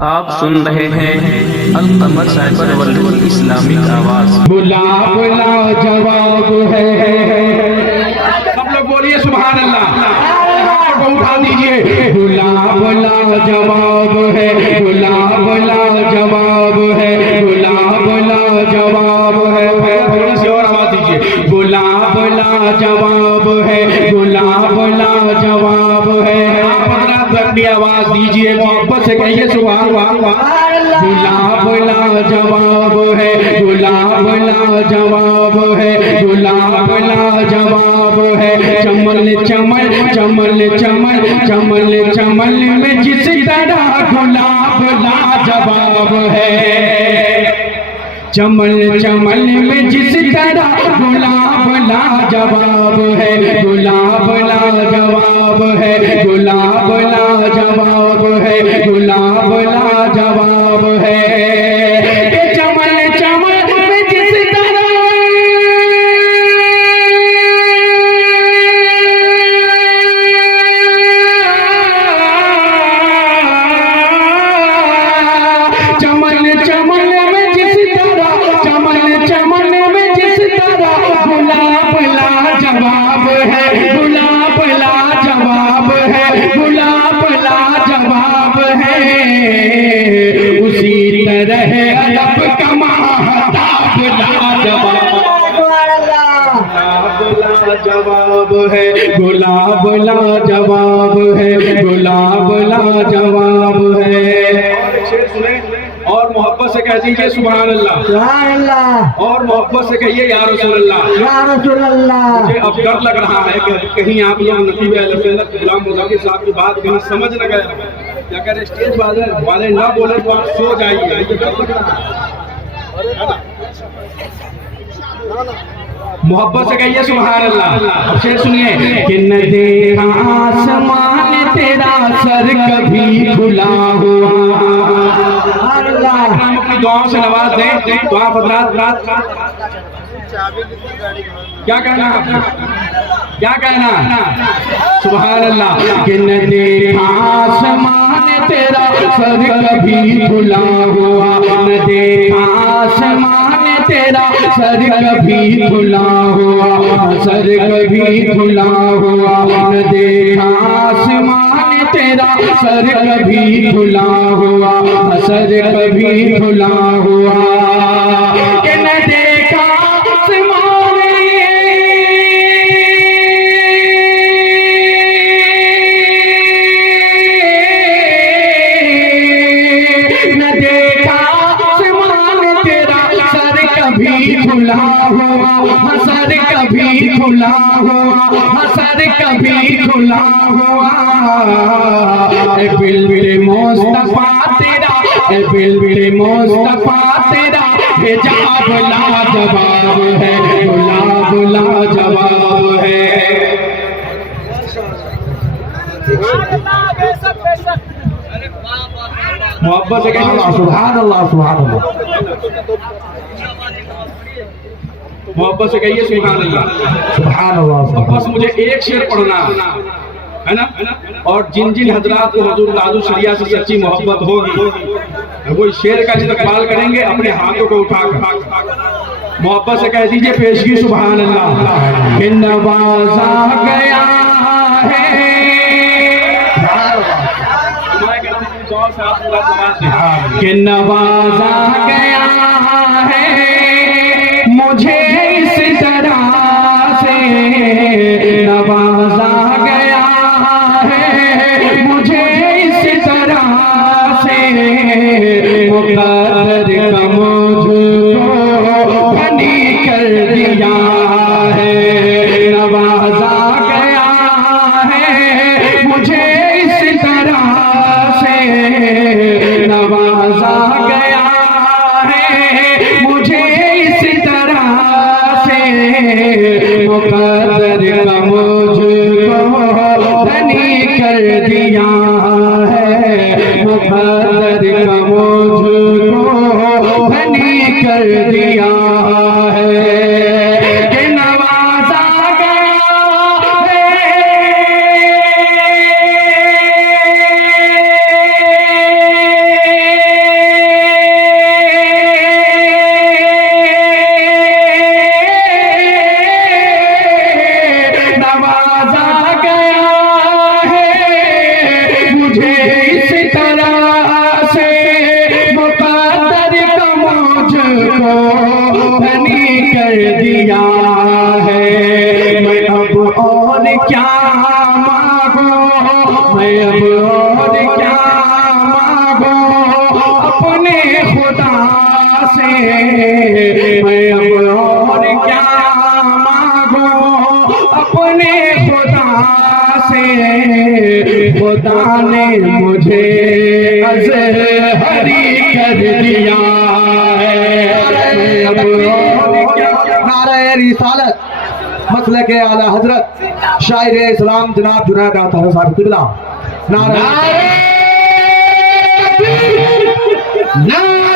आप सुन रहे हैं अल कमर साइबर वर्ल्ड इस्लामिक आवाज। बुला बुला जवाब है। सब लोग बोलिए सुभान अल्लाह। को उठा दीजिए। बुला बुला जवाब है, बुला बुला जवाब है, बुला बुला जवाब है। थोड़ी सी और आवाज दीजिए। बुला बुला जवाब है, बुला बुला जवाब है। आप अपनी आवाज दीजिए, मोहब्बत से कहिए सुभान अल्लाह। बुला बुला जवाब है, बुला बुला जवाब है, बुला बुला जवाब है। चमन चमन चमन चमन चमन चमन में जिस तरह गुलाब लाजवाब है। चमन चमन में जिस तरह गुलाब लाजवाब है, गुलाब लाजवाब है, गुलाब लाजवाब है, गुलाब लाजवाब है। चमन चमन में जिस तरह चमन चमन में जिस तरह चमन चमन में जिस तरह गुलाब लाजवाब है, गुलाब लाजवाब है, गुलाब लाजवाब है। उसी तरह अरब का महताब लाजवाब जवाब है, गुलाब लाजवाब है, गुलाब लाजवाब है। और मोहब्बत से कह दीजिए सुभान अल्लाह, सुभान अल्लाह। और मोहब्बत से कहिए या रसूल अल्लाह, या रसूल अल्लाह। मुझे अब डर लग रहा है कि कहीं आप लोग नबी गुलाम मुज़फ़्फ़र साहब की बात कहीं समझ न गए, या अगर स्टेज वाले ना बोले तो आप सो जाइए। मुझे डर लग रहा है। मोहब्बत से कहिए सुभान अल्लाह। अब शेर सुनिए कि न देखा आसमान तेरा सर कभी खुला हुआ। अपनी दुआओं से नवाज दें तो आप रात क्या कहना, क्या कहना सुभान अल्लाह। कि न देखा आसमान तेरा सर कभी खुला हुआ, न देखा आसमान तेरा सर कभी खुला हुआ, सर कभी खुला हुआ। न देखा आसमान तेरा सर कभी खुला हुआ, सर कभी खुला हुआ। कि न देखा आसमान न देखा आसमान तेरा सर कभी खुला हुआ, सर कभी खुला हुआ, सर कभी खुला हुआ। बिल्कुल मुस्तफा तेरा, बिल्कुल मुस्तफा तेरा हिजाब लाजवाब है, गुलाब लाजवाब है। मोहब्बत से कहिए सुभान अल्लाह, सुभान अल्लाह। मोहब्बत से कहिए सुभान अल्लाह, सुभान अल्लाह। बस मुझे एक शेर पढ़ना है ना, और जिन जिन हजरात को हुजूर दादू शरिया से सच्ची मोहब्बत होगी वो शेर का इस्तकबाल करेंगे अपने हाथों को उठाकर। मोहब्बत से कह दीजिए पेशगी सुभान अल्लाह। नवाजा गया है, कि नवाजा गया है मुझे इस तरह से, नवाजा गया है मुझे इस तरह से। मुक़द्दर का मुझको धनी कर दिया है, नवाजा गया है मुझे इस तरह से, नवाजा गया है मुझे मांगो, मैं अब और क्या मांगो अपने खुदा से, मैं अब और क्या मांगो अपने खुदा से, खुदा ने मुझे अज़हरी कर दिया है, मैं अब और क्या। नारे रिसालत मसले के आला हजरत शायर इस्लाम जनाब जुनैद अता साहब किबला। नारे नारे